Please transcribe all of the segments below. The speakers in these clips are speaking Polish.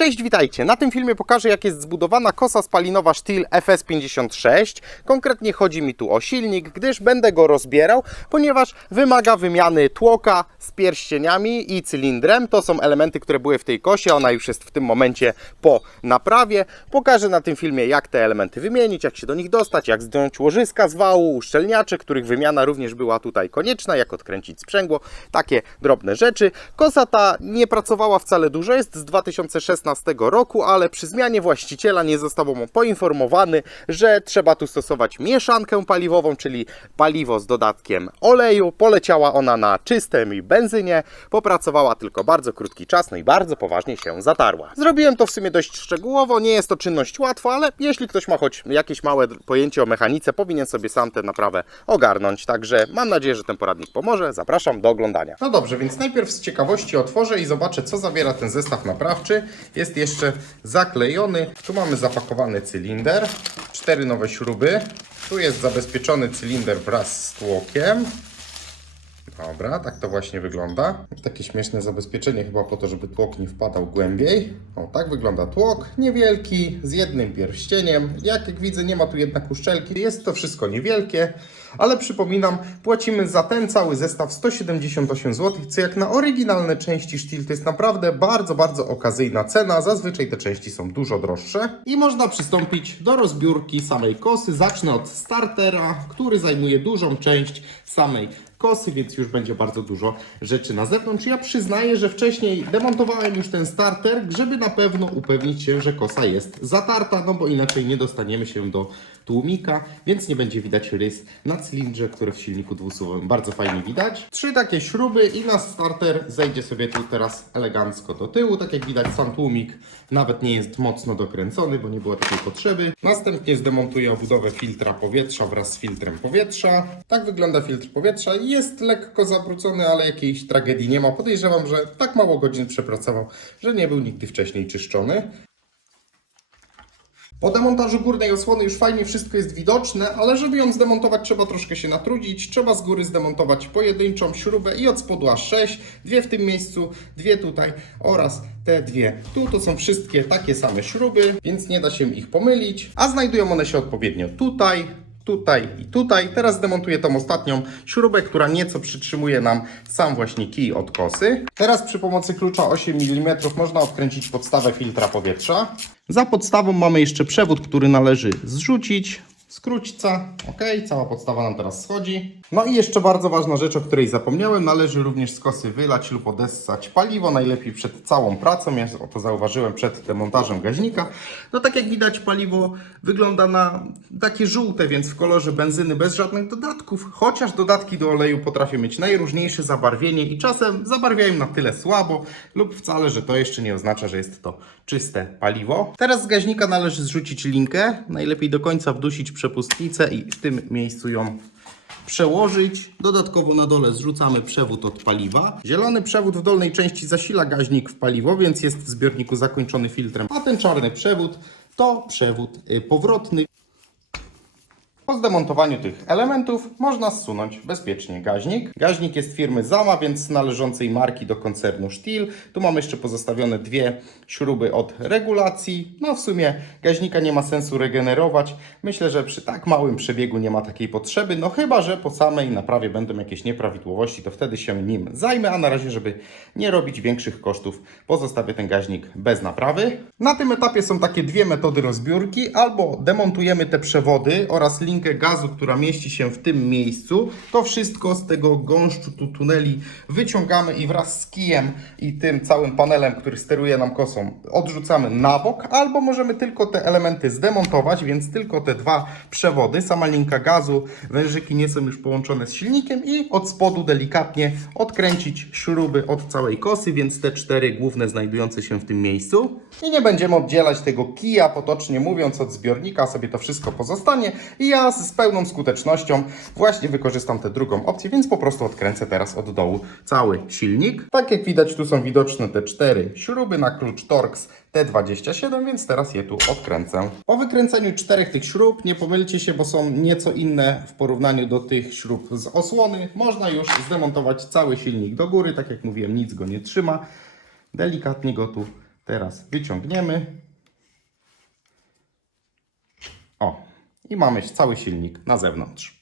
Cześć, witajcie. Na tym filmie pokażę jak jest zbudowana kosa spalinowa Stihl FS56. Konkretnie chodzi mi tu o silnik, gdyż będę go rozbierał, ponieważ wymaga wymiany tłoka z pierścieniami i cylindrem. To są elementy, które były w tej kosie. Ona już jest w tym momencie po naprawie. Pokażę na tym filmie jak te elementy wymienić, jak się do nich dostać, jak zdjąć łożyska z wału, uszczelniacze, których wymiana również była tutaj konieczna, jak odkręcić sprzęgło, takie drobne rzeczy. Kosa ta nie pracowała wcale dużo, jest z 2016 roku, ale przy zmianie właściciela nie został mu poinformowany, że trzeba tu stosować mieszankę paliwową, czyli paliwo z dodatkiem oleju. Poleciała ona na czystym i benzynie, popracowała tylko bardzo krótki czas, no i bardzo poważnie się zatarła. Zrobiłem to w sumie dość szczegółowo, nie jest to czynność łatwa, ale jeśli ktoś ma choć jakieś małe pojęcie o mechanice, powinien sobie sam tę naprawę ogarnąć. Także mam nadzieję, że ten poradnik pomoże. Zapraszam do oglądania. No dobrze, więc najpierw z ciekawości otworzę i zobaczę, co zawiera ten zestaw naprawczy. Jest jeszcze zaklejony. Tu mamy zapakowany cylinder, cztery nowe śruby. Tu jest zabezpieczony cylinder wraz z tłokiem. Dobra, tak to właśnie wygląda. Takie śmieszne zabezpieczenie chyba po to, żeby tłok nie wpadał głębiej. O, tak wygląda tłok. Niewielki, z jednym pierścieniem. Jak, jak widzę, nie ma tu jednak uszczelki. Jest to wszystko niewielkie, ale przypominam, płacimy za ten cały zestaw 178 zł, co jak na oryginalne części Stihl to jest naprawdę bardzo, bardzo okazyjna cena. Zazwyczaj te części są dużo droższe. I można przystąpić do rozbiórki samej kosy. Zacznę od startera, który zajmuje dużą część samej kosy, więc już będzie bardzo dużo rzeczy na zewnątrz. Ja przyznaję, że wcześniej demontowałem już ten starter, żeby na pewno upewnić się, że kosa jest zatarta, no bo inaczej nie dostaniemy się do tłumika, więc nie będzie widać rys na cylindrze, który w silniku dwusuwowym bardzo fajnie widać. Trzy takie śruby i nasz starter zejdzie sobie tu teraz elegancko do tyłu. Tak jak widać sam tłumik nawet nie jest mocno dokręcony, bo nie było takiej potrzeby. Następnie zdemontuję obudowę filtra powietrza wraz z filtrem powietrza. Tak wygląda filtr powietrza. Jest lekko zabrudzony, ale jakiejś tragedii nie ma. Podejrzewam, że tak mało godzin przepracował, że nie był nigdy wcześniej czyszczony. Po demontażu górnej osłony już fajnie wszystko jest widoczne, ale żeby ją zdemontować trzeba troszkę się natrudzić. Trzeba z góry zdemontować pojedynczą śrubę i od spodu aż 6, dwie w tym miejscu, dwie tutaj oraz te dwie tu. To są wszystkie takie same śruby, więc nie da się ich pomylić, a znajdują one się odpowiednio tutaj, tutaj i tutaj. Teraz zdemontuję tą ostatnią śrubę, która nieco przytrzymuje nam sam właśnie kij od kosy. Teraz przy pomocy klucza 8 mm można odkręcić podstawę filtra powietrza. Za podstawą mamy jeszcze przewód, który należy zrzucić. Skróćca, ok, cała podstawa nam teraz schodzi. No i jeszcze bardzo ważna rzecz, o której zapomniałem, należy również z kosy wylać lub odessać paliwo, najlepiej przed całą pracą, ja to zauważyłem przed demontażem gaźnika. No tak jak widać paliwo wygląda na takie żółte, więc w kolorze benzyny bez żadnych dodatków, chociaż dodatki do oleju potrafią mieć najróżniejsze zabarwienie i czasem zabarwiają na tyle słabo lub wcale, że to jeszcze nie oznacza, że jest to czyste paliwo. Teraz z gaźnika należy zrzucić linkę, najlepiej do końca wdusić przepustnicę i w tym miejscu ją przełożyć. Dodatkowo na dole zrzucamy przewód od paliwa. Zielony przewód w dolnej części zasila gaźnik w paliwo, więc jest w zbiorniku zakończony filtrem, a ten czarny przewód to przewód y, powrotny. Po zdemontowaniu tych elementów można zsunąć bezpiecznie gaźnik. Gaźnik jest firmy Zama, więc należącej marki do koncernu Stihl. Tu mamy jeszcze pozostawione dwie śruby od regulacji. No w sumie gaźnika nie ma sensu regenerować. Myślę, że przy tak małym przebiegu nie ma takiej potrzeby. No chyba, że po samej naprawie będą jakieś nieprawidłowości, to wtedy się nim zajmę, a na razie, żeby nie robić większych kosztów, pozostawię ten gaźnik bez naprawy. Na tym etapie są takie dwie metody rozbiórki. Albo demontujemy te przewody oraz linkę gazu, która mieści się w tym miejscu. To wszystko z tego gąszczu tu tuneli wyciągamy i wraz z kijem i tym całym panelem, który steruje nam kosą, odrzucamy na bok. Albo możemy tylko te elementy zdemontować, więc tylko te dwa przewody, sama linka gazu, wężyki nie są już połączone z silnikiem i od spodu delikatnie odkręcić śruby od całej kosy, więc te cztery główne znajdujące się w tym miejscu. I nie będziemy oddzielać tego kija, potocznie mówiąc, od zbiornika, sobie to wszystko pozostanie i ja z pełną skutecznością właśnie wykorzystam tę drugą opcję, więc po prostu odkręcę teraz od dołu cały silnik. Tak jak widać, tu są widoczne te cztery śruby na klucz Torx T27, więc teraz je tu odkręcę. Po wykręceniu czterech tych śrub, nie pomylcie się, bo są nieco inne w porównaniu do tych śrub z osłony, można już zdemontować cały silnik do góry, tak jak mówiłem, nic go nie trzyma. Delikatnie go tu teraz wyciągniemy. O, i mamy cały silnik na zewnątrz.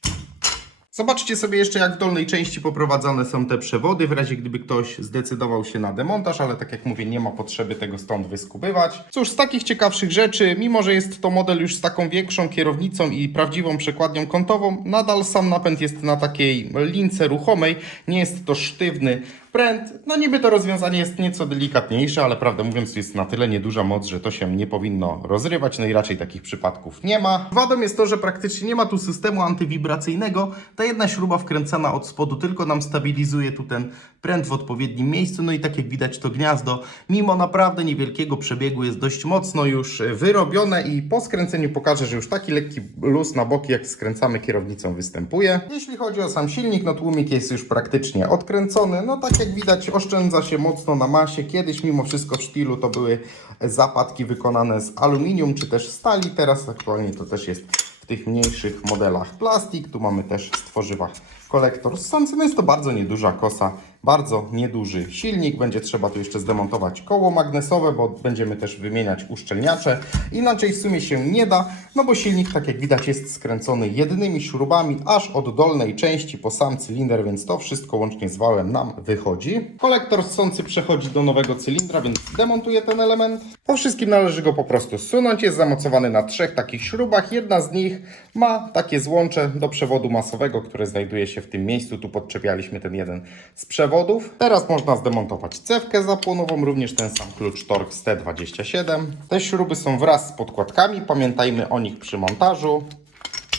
Zobaczcie sobie jeszcze, jak w dolnej części poprowadzane są te przewody, w razie gdyby ktoś zdecydował się na demontaż, ale tak jak mówię, nie ma potrzeby tego stąd wyskubywać. Cóż, z takich ciekawszych rzeczy, mimo że jest to model już z taką większą kierownicą i prawdziwą przekładnią kątową, nadal sam napęd jest na takiej lince ruchomej, nie jest to sztywny pręt. No niby to rozwiązanie jest nieco delikatniejsze, ale prawdę mówiąc jest na tyle nieduża moc, że to się nie powinno rozrywać, no i raczej takich przypadków nie ma. Wadą jest to, że praktycznie nie ma tu systemu antywibracyjnego. Ta jedna śruba wkręcana od spodu tylko nam stabilizuje tu ten pręt w odpowiednim miejscu, no i tak jak widać to gniazdo, mimo naprawdę niewielkiego przebiegu jest dość mocno już e, wyrobione i po skręceniu pokażę, że już taki lekki luz na boki jak skręcamy kierownicą występuje. Jeśli chodzi o sam silnik, no tłumik jest już praktycznie odkręcony, no tak jak widać oszczędza się mocno na masie. Kiedyś mimo wszystko w sztilu to były zapadki wykonane z aluminium czy też stali, teraz aktualnie to też jest w tych mniejszych modelach plastik. Tu mamy też z tworzywa kolektor ssący. No jest to bardzo nieduża kosa, bardzo nieduży silnik. Będzie trzeba tu jeszcze zdemontować koło magnesowe, bo będziemy też wymieniać uszczelniacze. Inaczej w sumie się nie da, no bo silnik, tak jak widać, jest skręcony jednymi śrubami aż od dolnej części po sam cylinder, więc to wszystko łącznie z wałem nam wychodzi. Kolektor ssący przechodzi do nowego cylindra, więc demontuję ten element. Po wszystkim należy go po prostu zsunąć. Jest zamocowany na trzech takich śrubach. Jedna z nich ma takie złącze do przewodu masowego, które znajduje się w tym miejscu. Tu podczepialiśmy ten jeden z przewodów. Teraz można zdemontować cewkę zapłonową, również ten sam klucz Torx T27. Te śruby są wraz z podkładkami, pamiętajmy o nich przy montażu.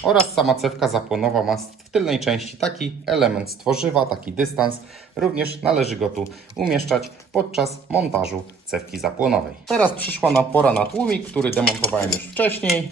Oraz sama cewka zapłonowa ma w tylnej części taki element z tworzywa, taki dystans. Również należy go tu umieszczać podczas montażu cewki zapłonowej. Teraz przyszła nam pora na tłumik, który demontowałem już wcześniej.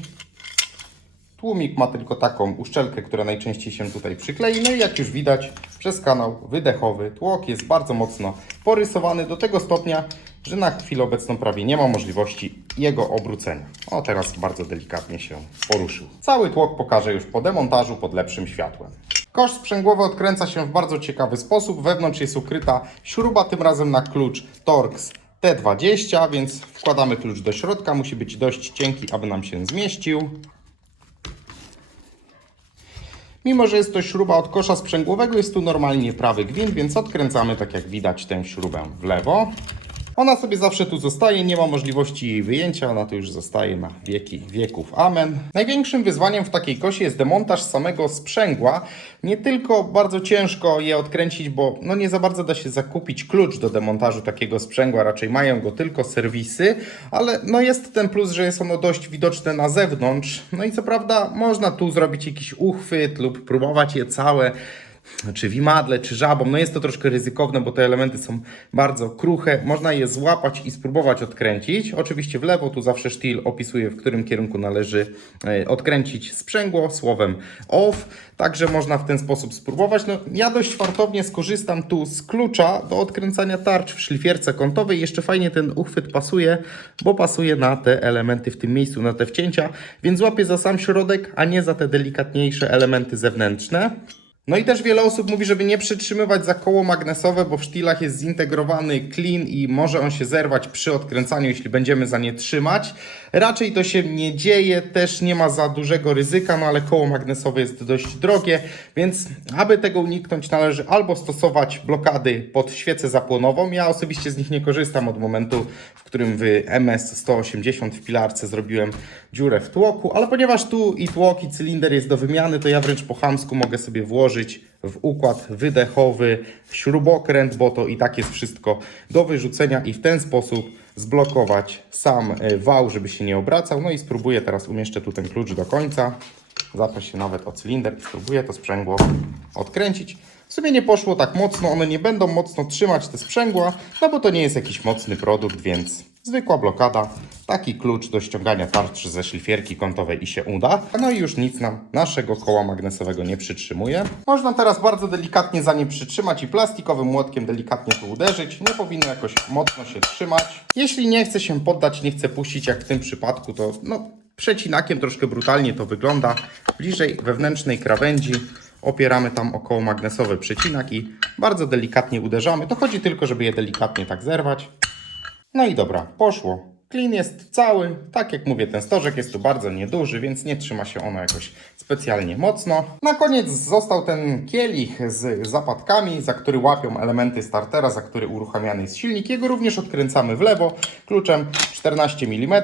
Tłumik ma tylko taką uszczelkę, która najczęściej się tutaj przyklei. No i jak już widać, przez kanał wydechowy tłok jest bardzo mocno porysowany do tego stopnia, że na chwilę obecną prawie nie ma możliwości jego obrócenia. O, teraz bardzo delikatnie się poruszył. Cały tłok pokażę już po demontażu pod lepszym światłem. Kosz sprzęgłowy odkręca się w bardzo ciekawy sposób. Wewnątrz jest ukryta śruba, tym razem na klucz Torx T20, więc wkładamy klucz do środka. Musi być dość cienki, aby nam się zmieścił. Mimo, że jest to śruba od kosza sprzęgłowego, jest tu normalnie prawy gwint, więc odkręcamy, tak jak widać, tę śrubę w lewo. Ona sobie zawsze tu zostaje, nie ma możliwości jej wyjęcia, ona tu już zostaje na wieki wieków. Amen. Największym wyzwaniem w takiej kosie jest demontaż samego sprzęgła. Nie tylko bardzo ciężko je odkręcić, bo no nie za bardzo da się zakupić klucz do demontażu takiego sprzęgła, raczej mają go tylko serwisy, ale no jest ten plus, że jest ono dość widoczne na zewnątrz. No i co prawda można tu zrobić jakiś uchwyt lub próbować je całe czy wimadle, czy żabą. No jest to troszkę ryzykowne, bo te elementy są bardzo kruche. Można je złapać i spróbować odkręcić. Oczywiście w lewo, tu zawsze sztil opisuje, w którym kierunku należy e, odkręcić sprzęgło słowem off. Także można w ten sposób spróbować. No, ja dość fartownie skorzystam tu z klucza do odkręcania tarcz w szlifierce kątowej. Jeszcze fajnie ten uchwyt pasuje, bo pasuje na te elementy w tym miejscu, na te wcięcia, więc łapię za sam środek, a nie za te delikatniejsze elementy zewnętrzne. No i też wiele osób mówi, żeby nie przytrzymywać za koło magnesowe, bo w sztilach jest zintegrowany klin i może on się zerwać przy odkręcaniu, jeśli będziemy za nie trzymać. Raczej to się nie dzieje, też nie ma za dużego ryzyka, no ale koło magnesowe jest dość drogie, więc aby tego uniknąć należy albo stosować blokady pod świecę zapłonową. Ja osobiście z nich nie korzystam od momentu, w którym w MS-180 w pilarce zrobiłem dziurę w tłoku, ale ponieważ tu i tłok i cylinder jest do wymiany, to ja wręcz po chamsku mogę sobie włożyć w układ wydechowy śrubokręt, bo to i tak jest wszystko do wyrzucenia i w ten sposób zblokować sam e, wał, żeby się nie obracał. No i spróbuję teraz umieszczę tu ten klucz do końca. Zaprę się nawet o cylinder i spróbuję to sprzęgło odkręcić. W sumie nie poszło tak mocno, one nie będą mocno trzymać te sprzęgła, no bo to nie jest jakiś mocny produkt, więc zwykła blokada. Taki klucz do ściągania tarcz ze szlifierki kątowej i się uda. No i już nic nam naszego koła magnesowego nie przytrzymuje. Można teraz bardzo delikatnie za nie przytrzymać i plastikowym młotkiem delikatnie tu uderzyć. Nie powinno jakoś mocno się trzymać. Jeśli nie chce się poddać, nie chce puścić jak w tym przypadku, to no, przecinakiem troszkę brutalnie to wygląda. Bliżej wewnętrznej krawędzi opieramy tam około magnesowy przecinak i bardzo delikatnie uderzamy. To chodzi tylko, żeby je delikatnie tak zerwać. No i dobra, poszło. Klin jest cały, tak jak mówię, ten stożek jest tu bardzo nieduży, więc nie trzyma się ono jakoś specjalnie mocno. Na koniec został ten kielich z zapadkami, za który łapią elementy startera, za który uruchamiany jest silnik. Jego również odkręcamy w lewo kluczem 14 mm.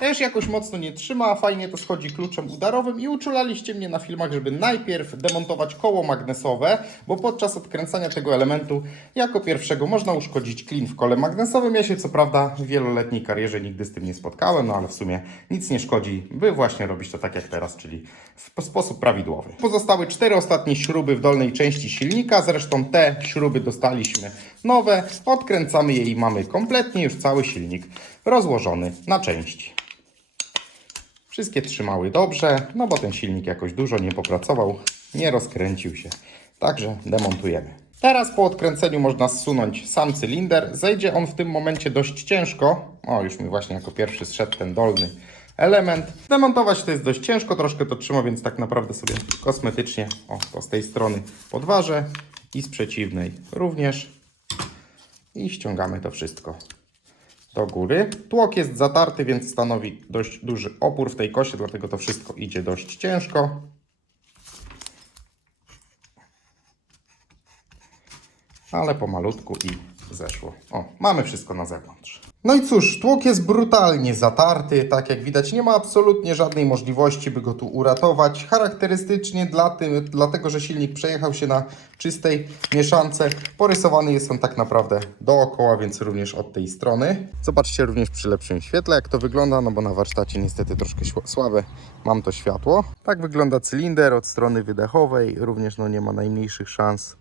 Też jakoś mocno nie trzyma, fajnie to schodzi kluczem udarowym i uczulaliście mnie na filmach, żeby najpierw demontować koło magnesowe, bo podczas odkręcania tego elementu jako pierwszego można uszkodzić klin w kole magnesowym. Ja się co prawda w wieloletniej karierze nigdy z tym nie spotkałem, no ale w sumie nic nie szkodzi, by właśnie robić to tak jak teraz, czyli w sposób prawidłowy. Pozostałe cztery ostatnie śruby w dolnej części silnika, zresztą te śruby dostaliśmy nowe, odkręcamy je i mamy kompletnie już cały silnik rozłożony na części. Wszystkie trzymały dobrze, no bo ten silnik jakoś dużo nie popracował, nie rozkręcił się. Także demontujemy. Teraz po odkręceniu można zsunąć sam cylinder. Zejdzie on w tym momencie dość ciężko. O, już mi właśnie jako pierwszy zszedł ten dolny element. Demontować to jest dość ciężko, troszkę to trzyma, więc tak naprawdę sobie kosmetycznie, o, to z tej strony podważę i z przeciwnej również. I ściągamy to wszystko do góry. Tłok jest zatarty, więc stanowi dość duży opór w tej kosie, dlatego to wszystko idzie dość ciężko. Ale pomalutku i zeszło. O, mamy wszystko na zewnątrz. No i cóż, tłok jest brutalnie zatarty, tak jak widać nie ma absolutnie żadnej możliwości, by go tu uratować. Charakterystycznie dla tym, dlatego, że silnik przejechał się na czystej mieszance, porysowany jest on tak naprawdę dookoła, więc również od tej strony. Zobaczcie również przy lepszym świetle, jak to wygląda, no bo na warsztacie niestety troszkę słabe mam to światło. Tak wygląda cylinder od strony wydechowej, również no nie ma najmniejszych szans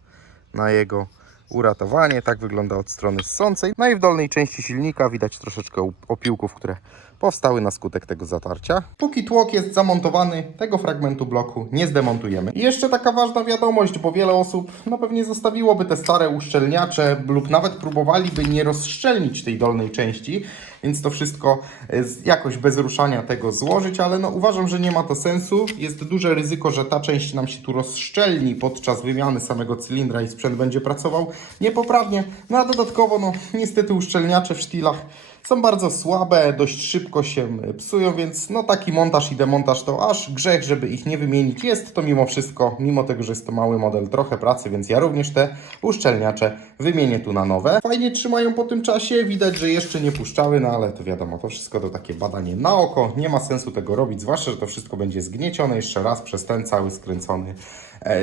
na jego uratowanie. Tak wygląda od strony ssącej. No i w dolnej części silnika widać troszeczkę op- opiłków, które powstały na skutek tego zatarcia. Póki tłok jest zamontowany, tego fragmentu bloku nie zdemontujemy. I jeszcze taka ważna wiadomość, bo wiele osób no pewnie zostawiłoby te stare uszczelniacze lub nawet próbowaliby nie rozszczelnić tej dolnej części, więc to wszystko e, jakoś bez ruszania tego złożyć, ale no uważam, że nie ma to sensu. Jest duże ryzyko, że ta część nam się tu rozszczelni podczas wymiany samego cylindra i sprzęt będzie pracował niepoprawnie. No a dodatkowo, no niestety uszczelniacze w sztilach są bardzo słabe, dość szybko się e, psują, więc no taki montaż i demontaż to aż grzech, żeby ich nie wymienić. Jest to mimo wszystko, mimo tego, że jest to mały model, trochę pracy, więc ja również te uszczelniacze wymienię tu na nowe. Fajnie trzymają po tym czasie, widać, że jeszcze nie puszczały, no ale to wiadomo, to wszystko to takie badanie na oko, nie ma sensu tego robić, zwłaszcza, że to wszystko będzie zgniecione jeszcze raz przez ten cały skręcony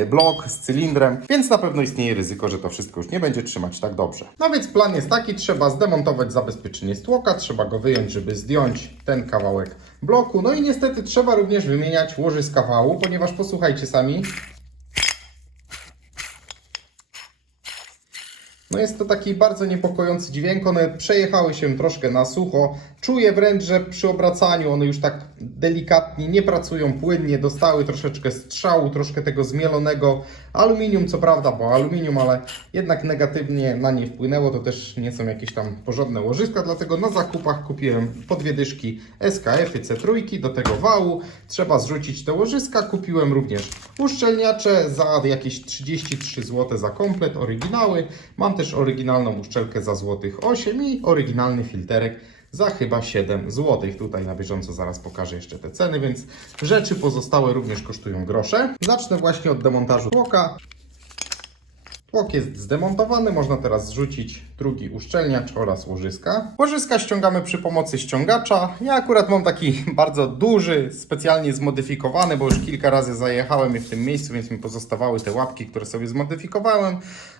blok z cylindrem, więc na pewno istnieje ryzyko, że to wszystko już nie będzie trzymać tak dobrze. No więc plan jest taki, trzeba zdemontować zabezpieczenie z tłoka, trzeba go wyjąć, żeby zdjąć ten kawałek bloku, no i niestety trzeba również wymieniać łożyska wału, ponieważ posłuchajcie sami, No jest to taki bardzo niepokojący dźwięk, one przejechały się troszkę na sucho. Czuję wręcz, że przy obracaniu one już tak delikatnie nie pracują płynnie, dostały troszeczkę strzału, troszkę tego zmielonego aluminium, co prawda, bo aluminium, ale jednak negatywnie na nie wpłynęło, to też nie są jakieś tam porządne łożyska, dlatego na zakupach kupiłem po dwie dyszki SKF-y C3 do tego wału. Trzeba zrzucić te łożyska, kupiłem również uszczelniacze za jakieś 33 zł za komplet, oryginały. Mam też oryginalną uszczelkę za złotych 8 i oryginalny filterek za chyba 7 zł. Tutaj na bieżąco zaraz pokażę jeszcze te ceny, więc rzeczy pozostałe również kosztują grosze. Zacznę właśnie od demontażu tłoka. Tłok jest zdemontowany, można teraz zrzucić drugi uszczelniacz oraz łożyska. Łożyska ściągamy przy pomocy ściągacza. Ja akurat mam taki bardzo duży, specjalnie zmodyfikowany, bo już kilka razy zajechałem je w tym miejscu, więc mi pozostawały te łapki, które sobie zmodyfikowałem.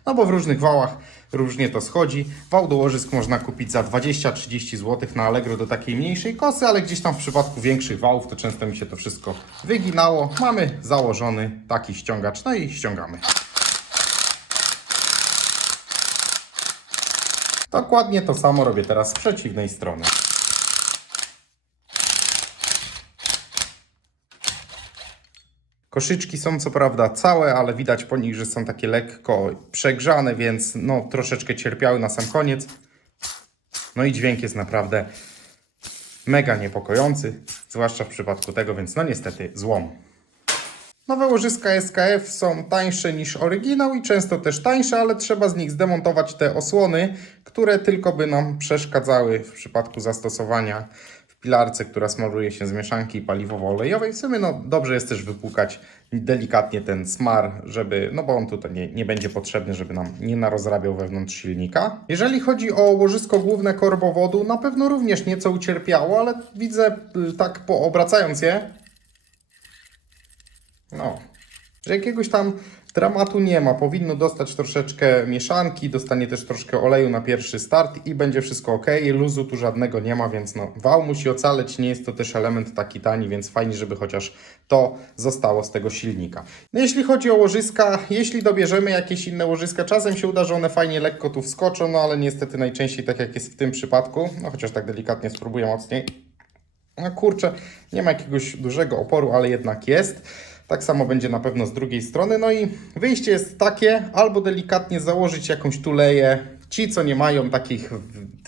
No bo w różnych wałach różnie to schodzi. Wał do łożysk można kupić za 20-30 zł na Allegro do takiej mniejszej kosy, ale gdzieś tam w przypadku większych wałów to często mi się to wszystko wyginało. Mamy założony taki ściągacz, no i ściągamy. Dokładnie to samo robię teraz z przeciwnej strony. Koszyczki są co prawda całe, ale widać po nich, że są takie lekko przegrzane, więc no troszeczkę cierpiały na sam koniec. No i dźwięk jest naprawdę mega niepokojący, zwłaszcza w przypadku tego, więc no niestety złom. Nowe łożyska SKF są tańsze niż oryginał i często też tańsze, ale trzeba z nich zdemontować te osłony, które tylko by nam przeszkadzały w przypadku zastosowania w pilarce, która smaruje się z mieszanki paliwowo-olejowej. W sumie no, dobrze jest też wypłukać delikatnie ten smar, żeby, no bo on tutaj nie, nie będzie potrzebny, żeby nam nie narozrabiał wewnątrz silnika. Jeżeli chodzi o łożysko główne korbowodu, na pewno również nieco ucierpiało, ale widzę y, tak poobracając je, no, że jakiegoś tam dramatu nie ma. Powinno dostać troszeczkę mieszanki, dostanie też troszkę oleju na pierwszy start i będzie wszystko ok. Luzu tu żadnego nie ma, więc no, wał musi ocaleć. Nie jest to też element taki tani, więc fajnie, żeby chociaż to zostało z tego silnika. No, jeśli chodzi o łożyska, jeśli dobierzemy jakieś inne łożyska, czasem się uda, że one fajnie lekko tu wskoczą, no ale niestety najczęściej tak jak jest w tym przypadku, no chociaż tak delikatnie spróbuję mocniej. No kurczę, nie ma jakiegoś dużego oporu, ale jednak jest. Tak samo będzie na pewno z drugiej strony. No i wyjście jest takie, albo delikatnie założyć jakąś tuleję. Ci, co nie mają takich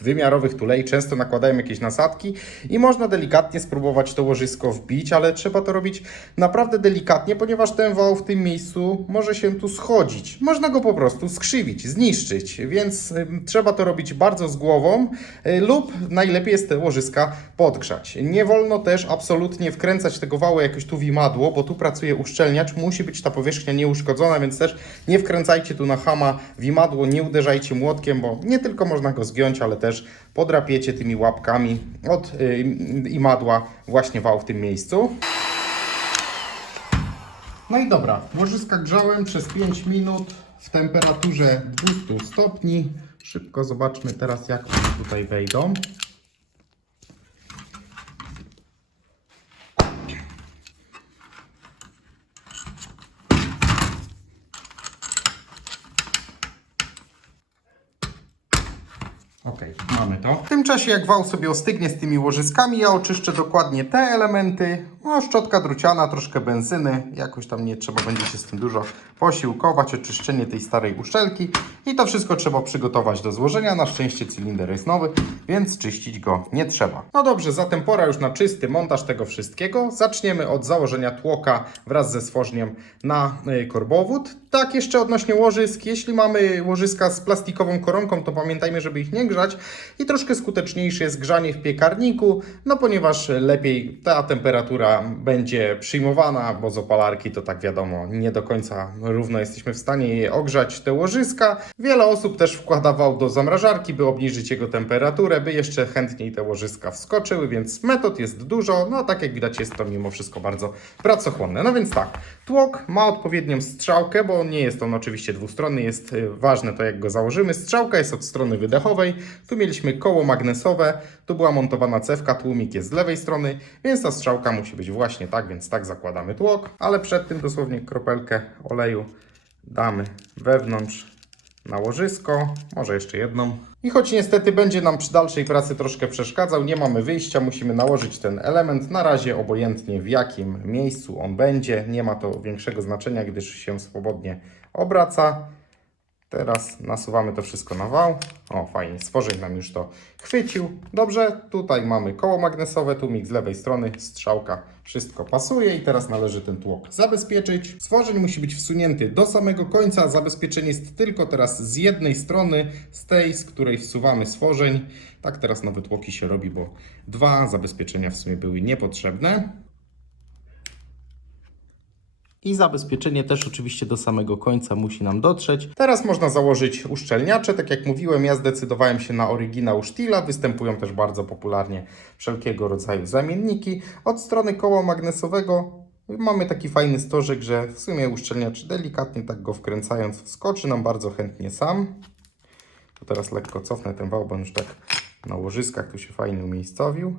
wymiarowych tulei, często nakładają jakieś nasadki i można delikatnie spróbować to łożysko wbić, ale trzeba to robić naprawdę delikatnie, ponieważ ten wał w tym miejscu może się tu schodzić. Można go po prostu skrzywić, zniszczyć, więc trzeba to robić bardzo z głową y, lub najlepiej jest te łożyska podgrzać. Nie wolno też absolutnie wkręcać tego wału jakoś tu w imadło, bo tu pracuje uszczelniacz, musi być ta powierzchnia nieuszkodzona, więc też nie wkręcajcie tu na hama w imadło, nie uderzajcie młotkiem, bo nie tylko można go zgiąć, ale też podrapiecie tymi łapkami od y, imadła właśnie wał w tym miejscu. No i dobra, łożyska grzałem przez 5 minut w temperaturze 200 stopni. Szybko zobaczmy teraz jak one tutaj wejdą. Ok, mamy to. W tym czasie, jak wał sobie ostygnie z tymi łożyskami, ja oczyszczę dokładnie te elementy. No, szczotka druciana, troszkę benzyny. Jakoś tam nie trzeba będzie się z tym dużo posiłkować. Oczyszczenie tej starej uszczelki. I to wszystko trzeba przygotować do złożenia. Na szczęście cylinder jest nowy, więc czyścić go nie trzeba. No dobrze, zatem pora już na czysty montaż tego wszystkiego. Zaczniemy od założenia tłoka wraz ze stworzeniem na y, korbowód. Tak, jeszcze odnośnie łożysk. Jeśli mamy łożyska z plastikową koronką, to pamiętajmy, żeby ich nie grzać. I troszkę skuteczniejsze jest grzanie w piekarniku, no ponieważ lepiej ta temperatura będzie przyjmowana, bo z opalarki to tak wiadomo, nie do końca równo jesteśmy w stanie je ogrzać, te łożyska. Wiele osób też wkłada wał do zamrażarki, by obniżyć jego temperaturę, by jeszcze chętniej te łożyska wskoczyły, więc metod jest dużo, no tak jak widać jest to mimo wszystko bardzo pracochłonne. No więc tak, tłok ma odpowiednią strzałkę, bo nie jest on oczywiście dwustronny, jest y, ważne to jak go założymy. Strzałka jest od strony wydechowej, tu mieliśmy koło magnesowe, tu była montowana cewka, tłumik jest z lewej strony, więc ta strzałka musi być właśnie tak, więc tak zakładamy tłok, ale przed tym dosłownie kropelkę oleju damy wewnątrz na łożysko, może jeszcze jedną. I choć niestety będzie nam przy dalszej pracy troszkę przeszkadzał, nie mamy wyjścia, musimy nałożyć ten element. Na razie obojętnie w jakim miejscu on będzie, nie ma to większego znaczenia, gdyż się swobodnie obraca. Teraz nasuwamy to wszystko na wał. O, fajnie, stworzeń nam już to chwycił. Dobrze, tutaj mamy koło magnesowe, tłumik z lewej strony, strzałka, wszystko pasuje i teraz należy ten tłok zabezpieczyć. Stworzeń musi być wsunięty do samego końca. Zabezpieczenie jest tylko teraz z jednej strony, z tej, z której wsuwamy stworzeń. Tak teraz nowe tłoki się robi, bo dwa zabezpieczenia w sumie były niepotrzebne. I zabezpieczenie też oczywiście do samego końca musi nam dotrzeć. Teraz można założyć uszczelniacze. Tak jak mówiłem, ja zdecydowałem się na oryginał Stila. Występują też bardzo popularnie wszelkiego rodzaju zamienniki. Od strony koła magnesowego mamy taki fajny stożek, że w sumie uszczelniacz delikatnie tak go wkręcając wskoczy nam bardzo chętnie sam. To teraz lekko cofnę ten wał, bo on już tak na łożyskach tu się fajnie umiejscowił.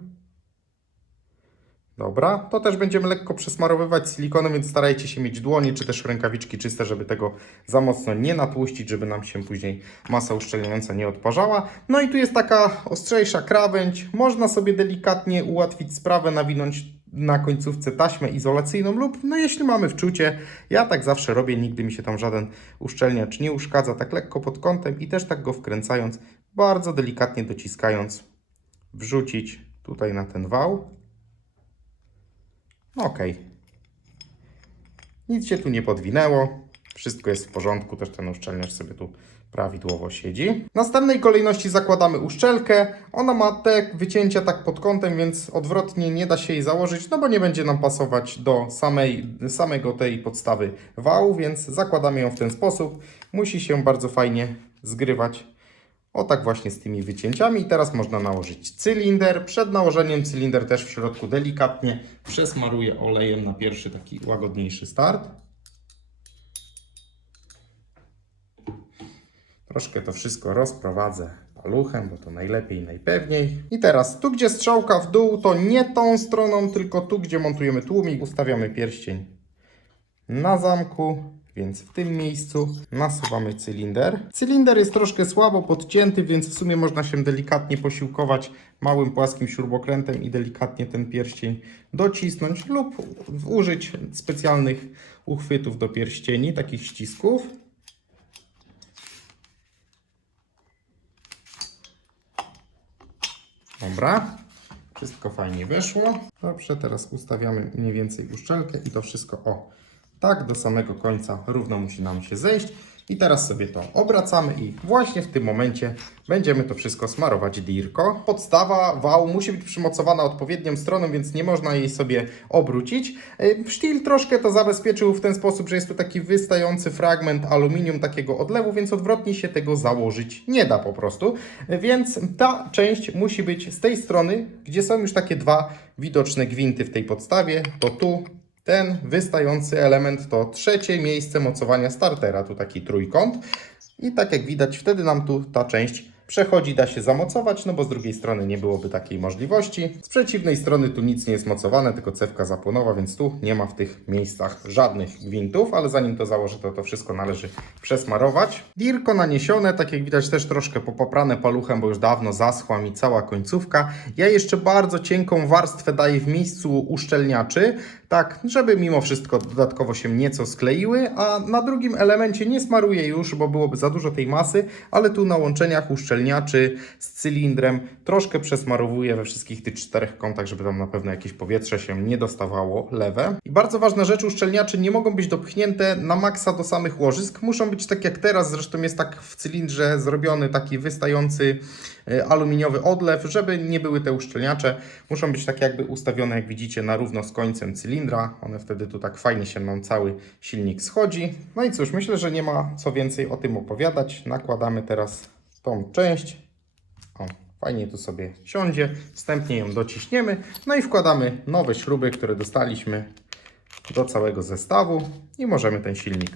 Dobra, to też będziemy lekko przesmarowywać silikonem, więc starajcie się mieć dłonie czy też rękawiczki czyste, żeby tego za mocno nie natłuścić, żeby nam się później masa uszczelniająca nie odparzała. No i tu jest taka ostrzejsza krawędź. Można sobie delikatnie ułatwić sprawę, nawinąć na końcówce taśmę izolacyjną lub, no jeśli mamy wczucie, ja tak zawsze robię, nigdy mi się tam żaden uszczelniacz nie uszkadza, tak lekko pod kątem i też tak go wkręcając, bardzo delikatnie dociskając, wrzucić tutaj na ten wał. Ok. Nic się tu nie podwinęło. Wszystko jest w porządku, też ten uszczelniacz sobie tu prawidłowo siedzi. W następnej kolejności zakładamy uszczelkę. Ona ma te wycięcia tak pod kątem, więc odwrotnie nie da się jej założyć, no bo nie będzie nam pasować do samej, samego tej podstawy wału, więc zakładamy ją w ten sposób. Musi się bardzo fajnie zgrywać o tak właśnie z tymi wycięciami. Teraz można nałożyć cylinder. Przed nałożeniem cylinder też w środku delikatnie przesmaruję olejem na pierwszy taki łagodniejszy start. Troszkę to wszystko rozprowadzę paluchem, bo to najlepiej, najpewniej. I teraz tu, gdzie strzałka w dół, to nie tą stroną, tylko tu, gdzie montujemy tłumik, ustawiamy pierścień na zamku, więc w tym miejscu nasuwamy cylinder. Cylinder jest troszkę słabo podcięty, więc w sumie można się delikatnie posiłkować małym płaskim śrubokrętem i delikatnie ten pierścień docisnąć lub użyć specjalnych uchwytów do pierścieni, takich ścisków. Dobra, wszystko fajnie weszło. Dobrze, teraz ustawiamy mniej więcej uszczelkę i to wszystko o tak do samego końca równo musi nam się zejść. I teraz sobie to obracamy i właśnie w tym momencie będziemy to wszystko smarować dirko. Podstawa wału musi być przymocowana odpowiednią stroną, więc nie można jej sobie obrócić. Sztil troszkę to zabezpieczył w ten sposób, że jest tu taki wystający fragment aluminium takiego odlewu, więc odwrotnie się tego założyć nie da po prostu. Więc ta część musi być z tej strony, gdzie są już takie dwa widoczne gwinty w tej podstawie, to tu ten wystający element to trzecie miejsce mocowania startera, tu taki trójkąt. I tak jak widać, wtedy nam tu ta część przechodzi, da się zamocować, no bo z drugiej strony nie byłoby takiej możliwości. Z przeciwnej strony tu nic nie jest mocowane, tylko cewka zapłonowa, więc tu nie ma w tych miejscach żadnych gwintów, ale zanim to założę, to to wszystko należy przesmarować. Dirko naniesione, tak jak widać też troszkę popaprane paluchem, bo już dawno zaschła mi cała końcówka. Ja jeszcze bardzo cienką warstwę daję w miejscu uszczelniaczy, tak, żeby mimo wszystko dodatkowo się nieco skleiły, a na drugim elemencie nie smaruję już, bo byłoby za dużo tej masy, ale tu na łączeniach uszczelniaczy z cylindrem troszkę przesmarowuję we wszystkich tych czterech kątach, żeby tam na pewno jakieś powietrze się nie dostawało lewe. I bardzo ważna rzecz, uszczelniaczy nie mogą być dopchnięte na maksa do samych łożysk, muszą być tak jak teraz, zresztą jest tak w cylindrze zrobiony taki wystający aluminiowy odlew, żeby nie były te uszczelniacze. Muszą być tak jakby ustawione, jak widzicie, na równo z końcem cylindra. One wtedy tu tak fajnie się nam cały silnik schodzi. No i cóż, myślę, że nie ma co więcej o tym opowiadać. Nakładamy teraz tą część. O, fajnie tu sobie siądzie. Wstępnie ją dociśniemy. No i wkładamy nowe śruby, które dostaliśmy do całego zestawu i możemy ten silnik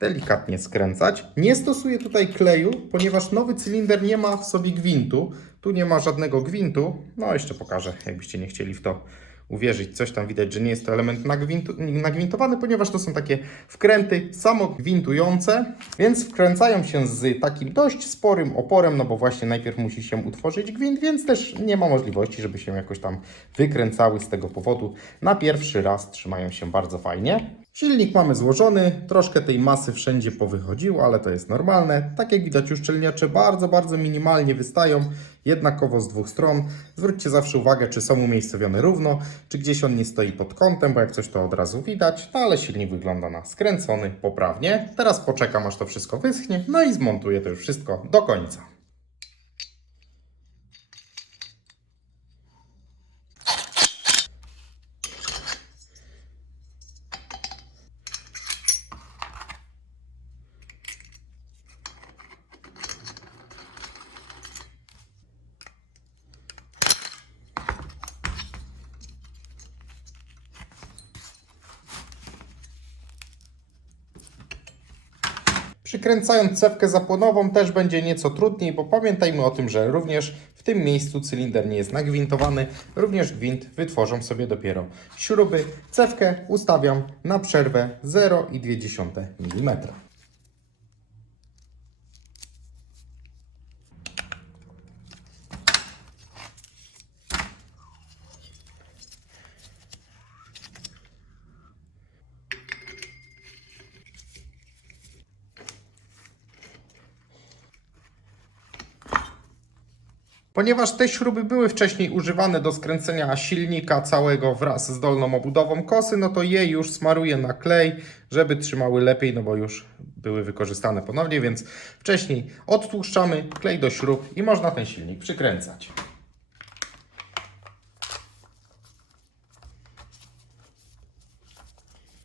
delikatnie skręcać. Nie stosuję tutaj kleju, ponieważ nowy cylinder nie ma w sobie gwintu. Tu nie ma żadnego gwintu. No jeszcze pokażę, jakbyście nie chcieli w to uwierzyć. Coś tam widać, że nie jest to element nagwintu, nagwintowany, ponieważ to są takie wkręty samogwintujące, więc wkręcają się z takim dość sporym oporem, no bo właśnie najpierw musi się utworzyć gwint, więc też nie ma możliwości, żeby się jakoś tam wykręcały z tego powodu. Na pierwszy raz trzymają się bardzo fajnie. Silnik mamy złożony, troszkę tej masy wszędzie powychodziło, ale to jest normalne. Tak jak widać, uszczelniacze bardzo, bardzo minimalnie wystają, jednakowo z dwóch stron. Zwróćcie zawsze uwagę, czy są umiejscowione równo, czy gdzieś on nie stoi pod kątem, bo jak coś to od razu widać, no ale silnik wygląda na skręcony, poprawnie. Teraz poczekam, aż to wszystko wyschnie, no i zmontuję to już wszystko do końca. Przykręcając cewkę zapłonową też będzie nieco trudniej, bo pamiętajmy o tym, że również w tym miejscu cylinder nie jest nagwintowany, również gwint wytworzą sobie dopiero śruby. Cewkę ustawiam na przerwę 0,2 mm. Ponieważ te śruby były wcześniej używane do skręcenia silnika całego wraz z dolną obudową kosy, no to je już smaruję na klej, żeby trzymały lepiej, no bo już były wykorzystane ponownie, więc wcześniej odtłuszczamy klej do śrub i można ten silnik przykręcać.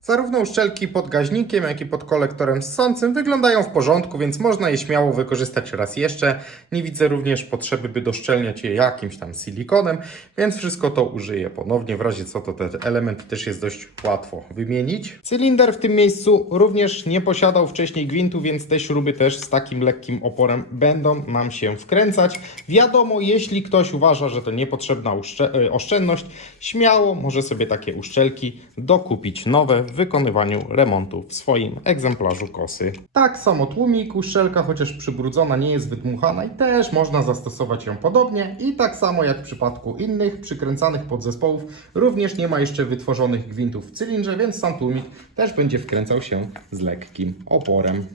Zarówno uszczelki pod gaźnikiem, jak i pod kolektorem ssącym wyglądają w porządku, więc można je śmiało wykorzystać raz jeszcze. Nie widzę również potrzeby, by doszczelniać je jakimś tam silikonem, więc wszystko to użyję ponownie. W razie co to te elementy też jest dość łatwo wymienić. Cylinder w tym miejscu również nie posiadał wcześniej gwintu, więc te śruby też z takim lekkim oporem będą nam się wkręcać. Wiadomo, jeśli ktoś uważa, że to niepotrzebna e, oszczędność, śmiało może sobie takie uszczelki dokupić nowe wykonywaniu remontu w swoim egzemplarzu kosy. Tak samo tłumik, uszczelka chociaż przybrudzona nie jest wydmuchana i też można zastosować ją podobnie i tak samo jak w przypadku innych przykręcanych podzespołów również nie ma jeszcze wytworzonych gwintów w cylindrze, więc sam tłumik też będzie wkręcał się z lekkim oporem.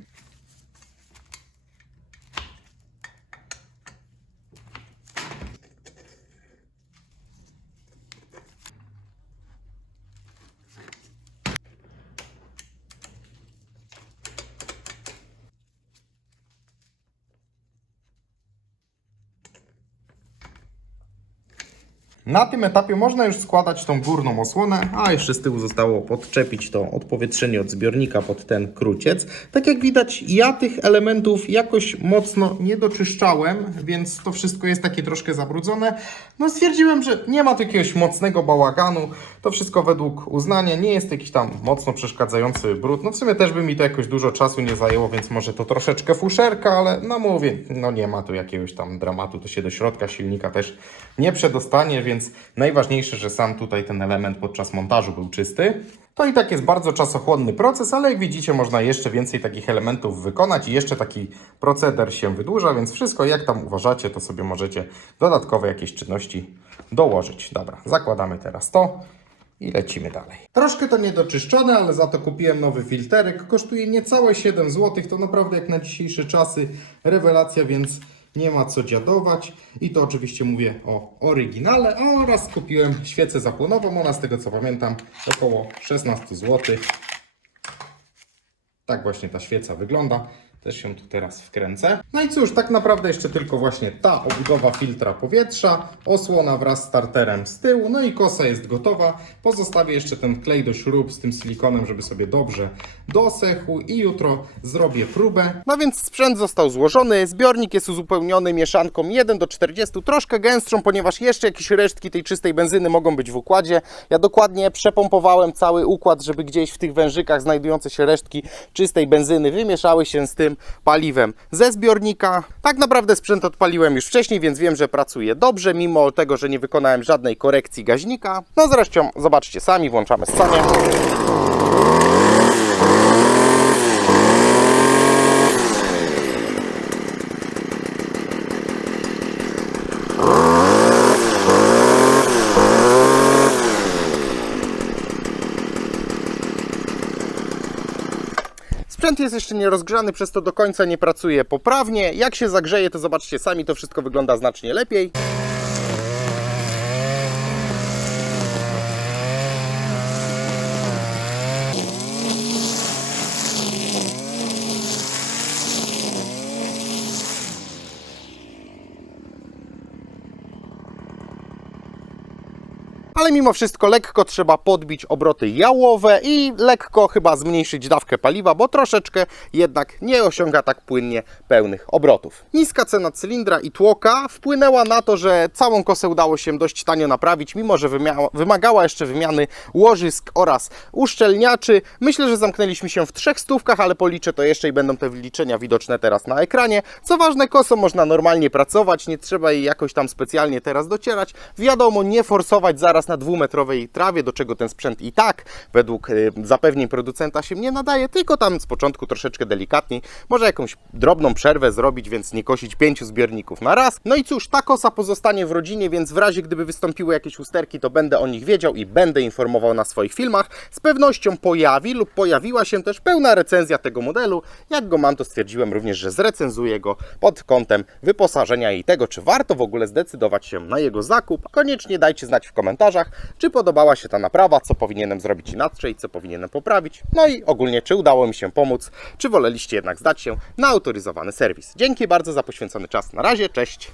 Na tym etapie można już składać tą górną osłonę, a jeszcze z tyłu zostało podczepić to odpowietrzenie od zbiornika pod ten kruciec. Tak jak widać, ja tych elementów jakoś mocno nie doczyszczałem, więc to wszystko jest takie troszkę zabrudzone. No stwierdziłem, że nie ma tu jakiegoś mocnego bałaganu. To wszystko według uznania nie jest jakiś tam mocno przeszkadzający brud. No w sumie też by mi to jakoś dużo czasu nie zajęło, więc może to troszeczkę fuszerka, ale no mówię, no nie ma tu jakiegoś tam dramatu. To się do środka silnika też nie przedostanie, więc najważniejsze, że sam tutaj ten element podczas montażu był czysty. To i tak jest bardzo czasochłonny proces, ale jak widzicie, można jeszcze więcej takich elementów wykonać i jeszcze taki proceder się wydłuża, więc wszystko jak tam uważacie, to sobie możecie dodatkowe jakieś czynności dołożyć. Dobra, zakładamy teraz to i lecimy dalej. Troszkę to niedoczyszczone, ale za to kupiłem nowy filterek. Kosztuje niecałe 7 zł. To naprawdę jak na dzisiejsze czasy rewelacja, więc nie ma co dziadować. I to oczywiście mówię o oryginale oraz kupiłem świecę zapłonową. Ona z tego co pamiętam około 16 zł. Tak właśnie ta świeca wygląda. Też się tu teraz wkręcę. No i cóż, tak naprawdę jeszcze tylko właśnie ta obudowa filtra powietrza, osłona wraz z starterem z tyłu, no i kosa jest gotowa. Pozostawię jeszcze ten klej do śrub z tym silikonem, żeby sobie dobrze dosechł i jutro zrobię próbę. No więc sprzęt został złożony, zbiornik jest uzupełniony mieszanką 1 do 40, troszkę gęstszą, ponieważ jeszcze jakieś resztki tej czystej benzyny mogą być w układzie. Ja dokładnie przepompowałem cały układ, żeby gdzieś w tych wężykach znajdujące się resztki czystej benzyny wymieszały się z tym paliwem ze zbiornika. Tak naprawdę sprzęt odpaliłem już wcześniej, więc wiem, że pracuje dobrze, mimo tego, że nie wykonałem żadnej korekcji gaźnika. No zresztą zobaczcie sami, włączamy scenie. Sprzęt jest jeszcze nie rozgrzany, przez to do końca nie pracuje poprawnie. Jak się zagrzeje, to zobaczcie sami, to wszystko wygląda znacznie lepiej. Ale mimo wszystko lekko trzeba podbić obroty jałowe i lekko chyba zmniejszyć dawkę paliwa, bo troszeczkę jednak nie osiąga tak płynnie pełnych obrotów. Niska cena cylindra i tłoka wpłynęła na to, że całą kosę udało się dość tanio naprawić, mimo że wymagała jeszcze wymiany łożysk oraz uszczelniaczy. Myślę, że zamknęliśmy się w trzech stówkach, ale policzę to jeszcze i będą te wyliczenia widoczne teraz na ekranie. Co ważne, kosą można normalnie pracować, nie trzeba jej jakoś tam specjalnie teraz docierać. Wiadomo, nie forsować zaraz teraz na dwumetrowej trawie, do czego ten sprzęt i tak według y, zapewnień producenta się nie nadaje, tylko tam z początku troszeczkę delikatniej, może jakąś drobną przerwę zrobić, więc nie kosić pięciu zbiorników na raz. No i cóż, ta kosa pozostanie w rodzinie, więc w razie gdyby wystąpiły jakieś usterki, to będę o nich wiedział i będę informował na swoich filmach. Z pewnością pojawi lub pojawiła się też pełna recenzja tego modelu. Jak go mam, to stwierdziłem również, że zrecenzuję go pod kątem wyposażenia i tego, czy warto w ogóle zdecydować się na jego zakup. Koniecznie dajcie znać w komentarzach, czy podobała się ta naprawa, co powinienem zrobić inaczej, co powinienem poprawić. No i ogólnie, czy udało mi się pomóc, czy woleliście jednak zdać się na autoryzowany serwis. Dzięki bardzo za poświęcony czas. Na razie, cześć!